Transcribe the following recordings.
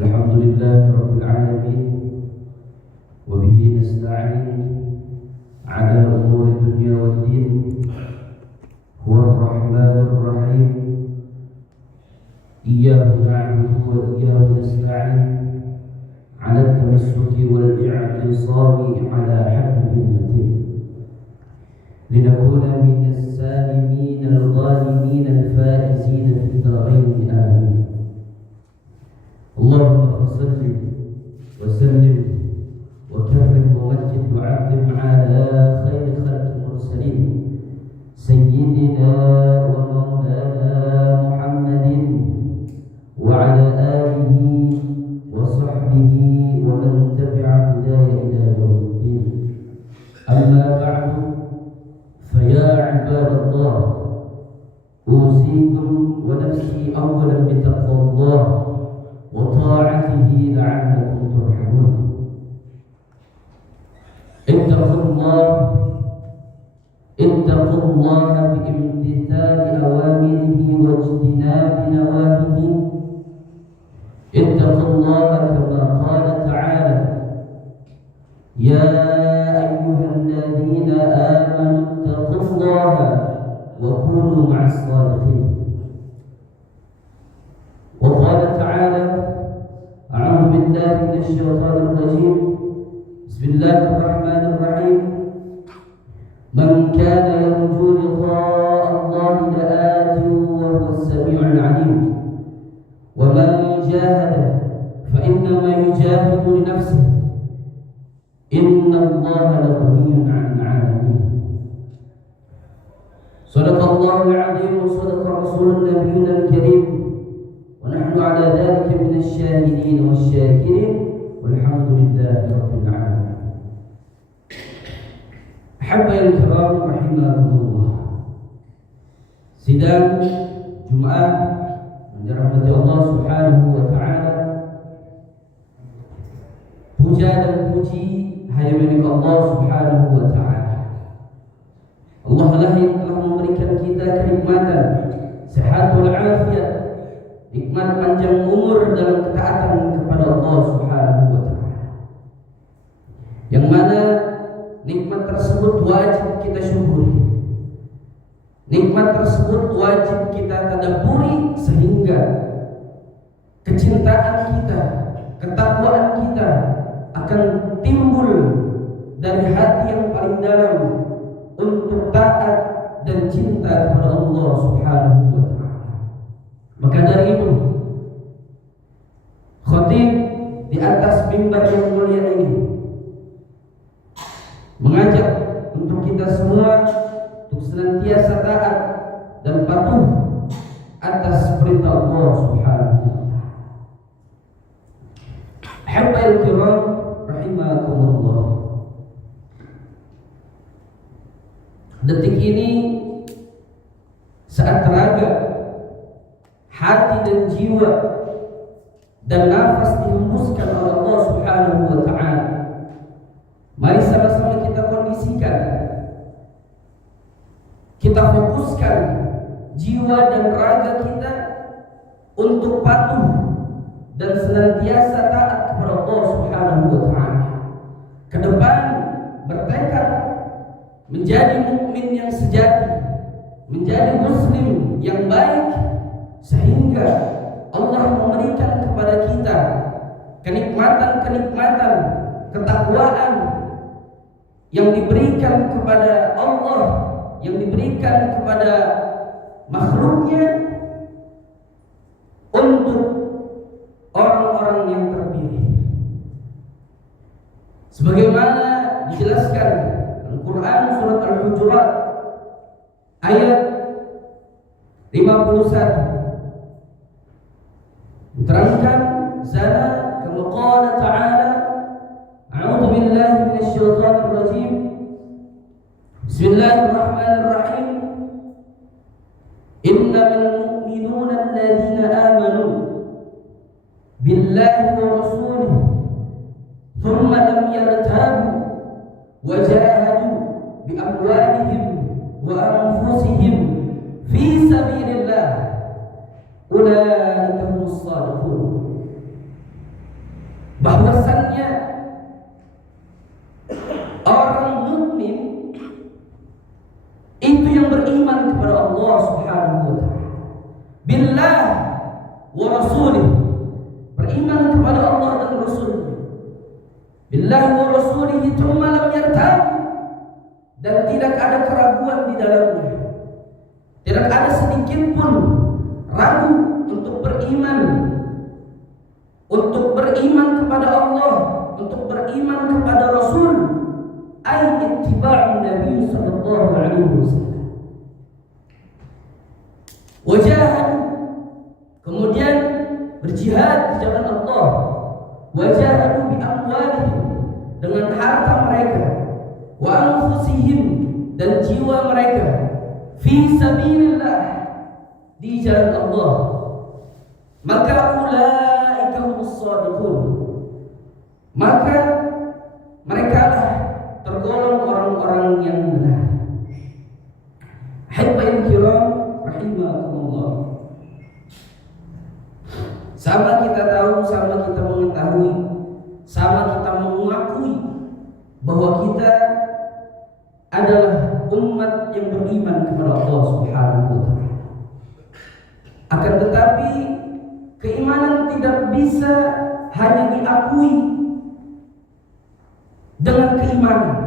الحمد لله رب العالمين وبه نستعين على أمور الدنيا والدين. هو الرحمن الرحيم، إياه نعبد وإياه نستعين على التمسك والاعتصام على حبل المتين لنكون من السالمين الغانمين الفائزين في الدارين آمين. اللهم صل وسلم وكرم ومجد وعظم على خير خلق المرسلين سيدنا ومولانا محمد وعلى آله وصحبه ومن تبع هداه إلى يوم الدين. أما بعد، فيا عباد الله، أوصيكم ونفسي أولا بتقوى الله وطاعته لعلكم ترحمون. اتقوا الله بامتثال أوامره واجتناب نواهيه. اتقوا الله كما قال تعالى: يا أيها الذين آمنوا اتقوا الله وكونوا مع الصادقين. وقال تعالى: أعوذ بالله من الشيطان الرجيم، بسم الله الرحمن الرحيم، من كان يرجو لقاء الله لآت وهو السميع العليم، ومن جاهد فإنما يجاهد لنفسه، إن الله لغني عن العالمين. صدق الله العظيم وصدق رسول النبي الكريم، ونحن على ذلك من الشاهدين والشاكرين، والحمد لله رب العالمين. Ahabba'i al-kiram rahimakumullah. Sidang Jumat yang dirahmati Allah Subhanahu wa taala. Puja dan puji hanya milik Allah Subhanahu wa taala. Allah lah yang telah memberikan kita kenikmatan sehat wal afiat, nikmat panjang umur dalam ketaatan kepada Allah Subhanahu wa taala. Yang mana nikmat tersebut wajib kita syukuri. Nikmat tersebut wajib kita tadabburi sehingga kecintaan kita, ketakwaan kita akan timbul dari hati yang paling dalam untuk taat dan cinta kepada Allah Subhanahu wa taala. Maka dari itu, khatib di atas mimbar yang mulia ini mengajak untuk kita semua untuk senantiasa taat dan patuh atas perintah Allah Subhanahu wa taala. Ahabba'i al-kiram rahimakumullah. Detik ini saat raga, hati dan jiwa dan nafas dihembuskan oleh Allah Subhanahu wa taala. Mari sama-sama kita kondisikan, kita fokuskan jiwa dan raga kita untuk patuh dan senantiasa taat kepada Allah Subhanahu wa taala. Ke depan bertekad menjadi mukmin yang sejati, menjadi muslim yang baik, sehingga Allah memberikan kepada kita kenikmatan-kenikmatan ketakwaan yang diberikan kepada Allah, yang diberikan kepada makhluknya untuk orang-orang yang terpilih. Sebagaimana dijelaskan Al-Quran surat Al-Hujurat ayat 51 diterangkan sana kama qala ta'ala, a'udzu billahi minasy syaithanir rajim, bismillahirrahmanirrahim, innamal mu'minuna alladzina amanu billahi wa rasulihi thumma lam yartabu wa jahadu bi amwalihim wa anfusihim fi sabilillah ulaika humus shadiqun. rasulih, beriman kepada Allah dan Rasulnya, billahi wa rasulihi thumma lam yartab, dan tidak ada keraguan di dalamnya, tidak ada sedikit pun ragu untuk beriman kepada Allah, untuk beriman kepada Rasul, ay ittiba'un Nabi sallallahu alaihi wasallam. Wajahad, kemudian berjihad di jalan Allah, wajahadu bi amwalihim, dengan harta mereka, wa anfusihim, dan jiwa mereka, fi sabilillah, di jalan Allah, maka ulaika humus shadiqun, maka mereka lah tergolong orang-orang yang benar. Hadirin kiram rahimakumullah. Sama kita tahu, sama kita mengetahui, sama kita mengakui bahwa kita adalah umat yang beriman kepada Allah Subhanahu wa taala. Akan tetapi keimanan tidak bisa hanya diakui dengan keimanan.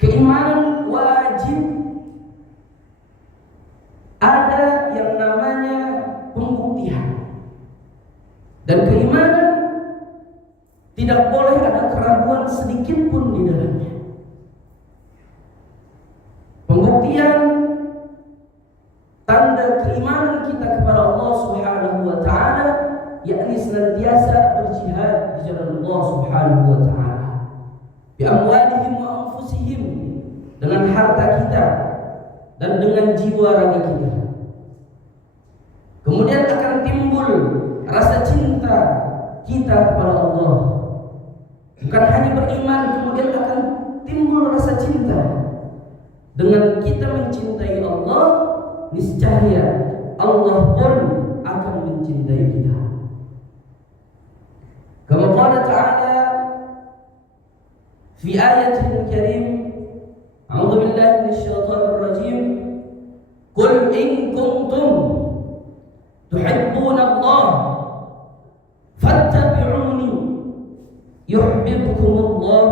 Keimanan wajib ada yang namanya pembuktian. Dan keimanan tidak boleh ada keraguan sedikit pun di dalamnya. Pembuktian tanda keimanan kita kepada Allah Subhanahu wa taala, yakni senantiasa berjihad di jalan Allah Subhanahu wa taala, bi amwalihim wa anfusihim, dengan harta kita dan dengan jiwa raga kita. Kemudian akan timbul rasa cinta kita kepada Allah. Bukan hanya beriman, kemudian akan timbul rasa cinta. Dengan kita mencintai Allah, niscaya Allah pun akan mencintai kita. Kama qala ta'ala fi ayatil karim, a'udzu billahi minasy syaithanir rajim, qul in kuntum tuhibbuna Allah fattabi'uni yuhibbukumullah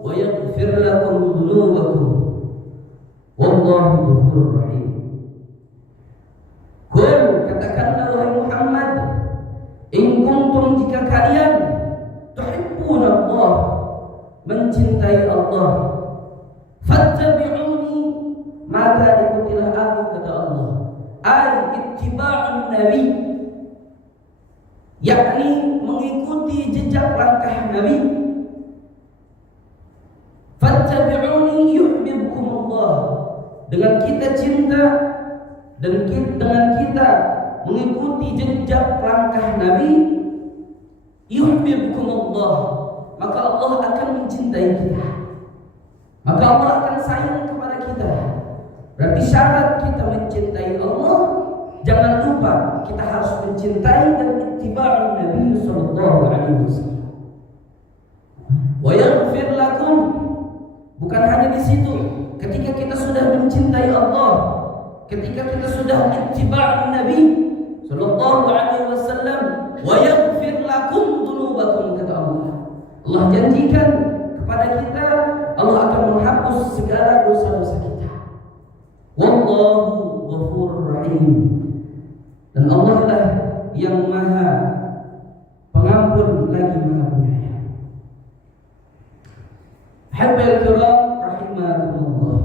wa yaghfir lakum dhunubakum wallahu ghafurur rahim. Qul, katakanlah wahai Muhammad, in kuntum, jika kalian tuhibbuna Allah, mencintai Allah, fattabi'uni, maka ikutilah aku, kata Allah. Ay ittiba'un nabi, yakni mengikuti jejak langkah Nabi. Fattabi'uni yuhibbukumullah, dengan kita cinta dan dengan kita mengikuti jejak langkah Nabi, yuhibbukumullah, maka Allah akan mencintai kita, maka Allah akan sayang kepada kita. Berarti syarat kita mencintai Allah, jangan lupa kita harus mencintai dan ittiba'un Nabi sallallahu alaihi wasallam. Wa yaghfir lakum, bukan hanya di situ. Ketika kita sudah mencintai Allah, ketika kita sudah ittiba'un Nabi sallallahu alaihi wasallam, wa yaghfir lakum dzunubakum, kata Allah. Allah janjikan kepada kita, Allah akan menghapus segala dosa-dosa kita. Wallahu ghafurur rahim, dan Allah lah yang maha pengampun lagi maha penyayang. Habail kiram rahimakumullah.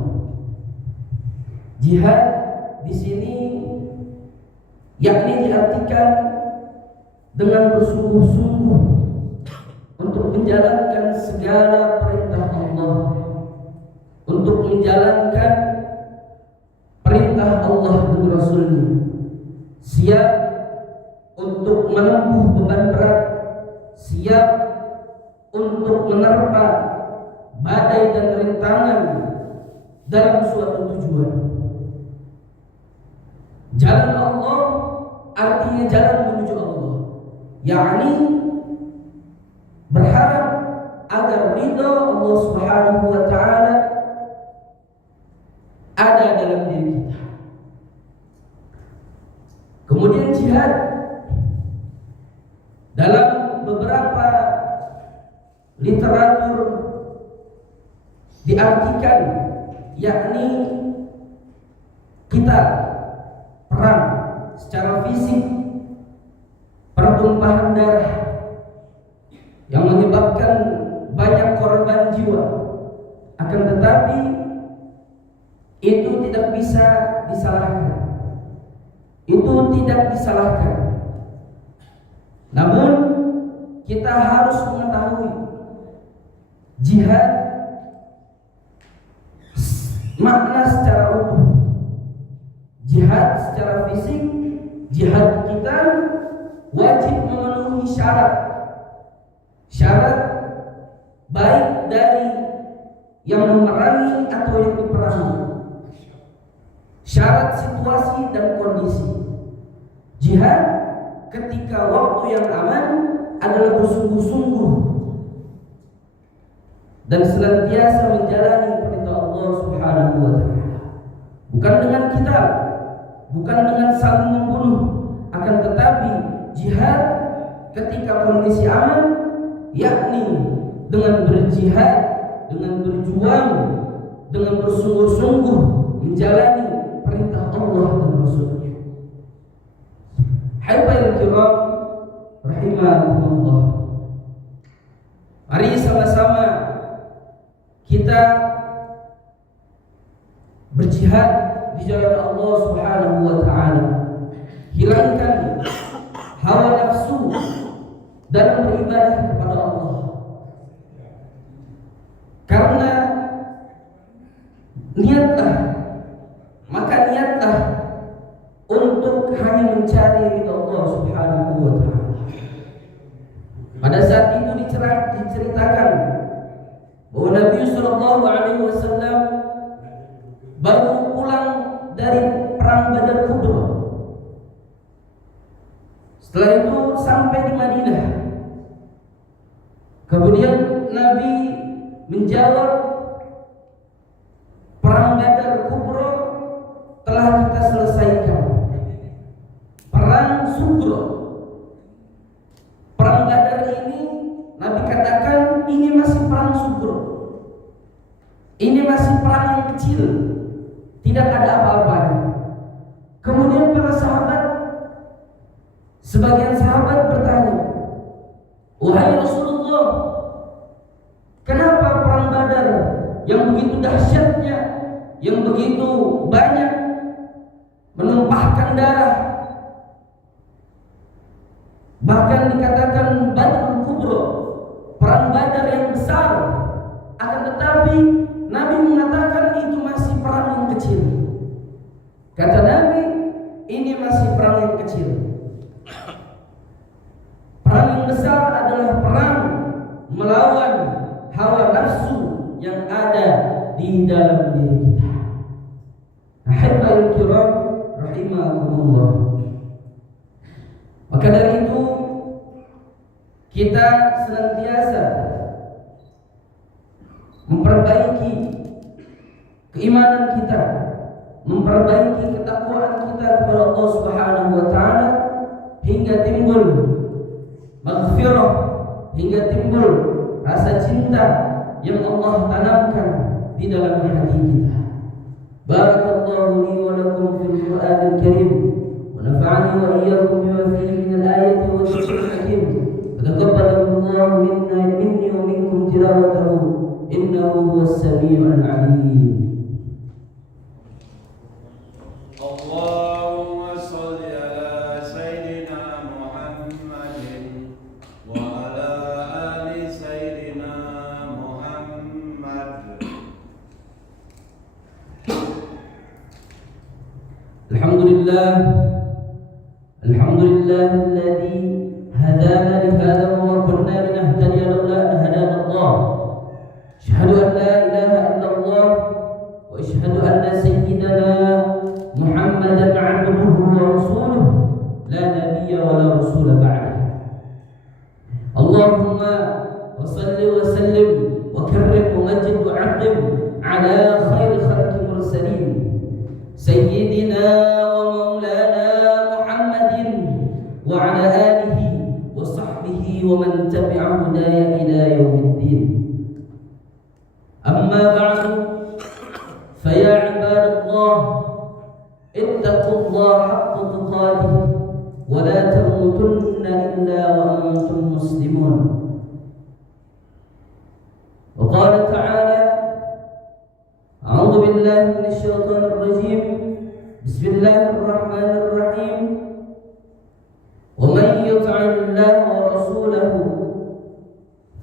Jihad di sini yakni diartikan dengan bersungguh-sungguh untuk menjalankan segala perintah Allah, untuk menjalankan perintah Allah dan Rasulnya, siap untuk menempuh beban berat, siap untuk menerpa badai dan rintangan dalam suatu tujuan. Jalan Allah artinya jalan menuju Allah, yakni berharap agar ridha Allah Subhanahu wa taala ada dalam diri kita. Kemudian jihad Dalam beberapa literatur diartikan, yakni kita perang secara fisik, pertumpahan darah yang menyebabkan banyak korban jiwa, akan tetapi itu tidak bisa disalahkan. Itu tidak disalahkan. Namun kita harus mengetahui jihad makna secara utuh. Jihad secara fisik, jihad kita wajib memenuhi syarat baik dari yang memerangi atau yang diperangi, syarat situasi dan kondisi. Jihad ketika waktu yang aman adalah bersungguh-sungguh dan senantiasa menjalani perintah Allah Subhanahu wa taala. Bukan dengan kitab, bukan dengan saling membunuh, akan tetapi jihad ketika kondisi aman, yakni dengan berjihad, dengan berjuang, dengan bersungguh-sungguh menjalani perintah Allah dan Rasul-Nya. Hadirin kiram rahimakumullah. Mari sama-sama kita berjihad di jalan Allah Subhanahu wa taala. Hilangkan hawa nafsu dalam beribadah kepada Allah. Karena niatlah untuk hanya mencari ridha Allah Subhanahu wa taala. Pada saat itu diceritakan bahwa Nabi sallallahu alaihi wasallam baru pulang dari perang Badar Kubra. Setelah itu sampai di Madinah. Kemudian Nabi menjawab, perang Badar Kubra telah kita selesaikan. Perang Sugro, perang Badar ini Nabi katakan ini masih perang Sugro. Ini masih perang yang kecil, tidak ada apa-apanya. Kemudian para sahabat, sebagian sahabat bertanya, wahai Rasulullah, kenapa perang Badar yang begitu dahsyatnya, yang begitu banyak menumpahkan darah, bahkan dikatakan Badar Kubra, perang Badar yang besar, akan tetapi Nabi mengatakan itu masih perang yang kecil. Kata Nabi, ini masih perang yang kecil. Perang yang besar adalah perang melawan hawa nafsu yang ada di dalam diri kita. Ahibbal kiram rahimakumullah. Maka dari itu kita senantiasa memperbaiki keimanan kita, memperbaiki ketakwaan kita kepada Allah Subhanahu wa taala hingga timbul maghfirah, hingga timbul rasa cinta yang Allah tanamkan di dalam hati kita. Barakallahu li wa lakum fil Qur'anil Karim wa nafa'ani wa iyyakum bima fihi min al-ayati wa dhikril hakim. Taqabbalallahu minni wa minkum tilawatahu innahu huwas samii'ul 'aliim. Allahumma shalli ala sayyidina Muhammadin wa ala ali sayyidina Muhammad. Alhamdulillahilladzi hadana li hadha wa ma kunna linahtadiya laula an hadana Allah. Asyhadu an la ilaha illallah wa asyhadu anna sayyidana Muhammadan 'abduhu wa rasuluhu la nabiyya wa la rasula ba'dahu. Allahumma wa salli wa sallim wa karrim wa majid wa 'azzim ala khairi khalqi mursalin sayyidina wa maulana Muhammadin wa ala alihi wa sahbihi ومن تبع هداي إلى يوم الدين. أما بعد، فيا عباد الله، اتقوا الله حق تقاته ولا تموتن إلا وأنتم مسلمون. وقال تعالى: أعوذ بالله من الشيطان الرجيم، بسم الله الرحمن الرحيم: ومن يطع الله ورسوله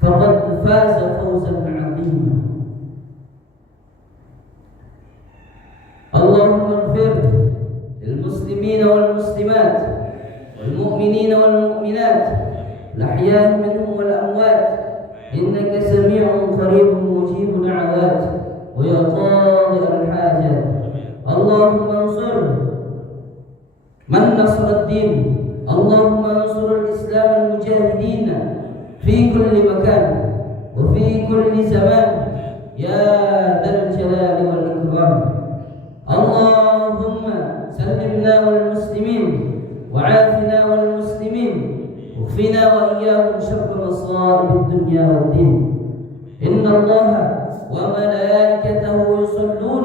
فقد فاز فوزا عظيما. اللهم اغفر للمسلمين والمسلمات والمؤمنين والمؤمنات الأحياء منهم والأموات، إنك سميع قريب مجيب دعوات ويا قاضي الحاجات. اللهم انصر من نصر الدين، اللهم انصر الإسلام المجاهدين في كل مكان وفي كل زمان يا ذا الجلال والإكرام. اللهم سلمنا والمسلمين وعافنا والمسلمين، واكفنا وإياهم شر مصائب الدنيا والدين. إن الله وملائكته يصلون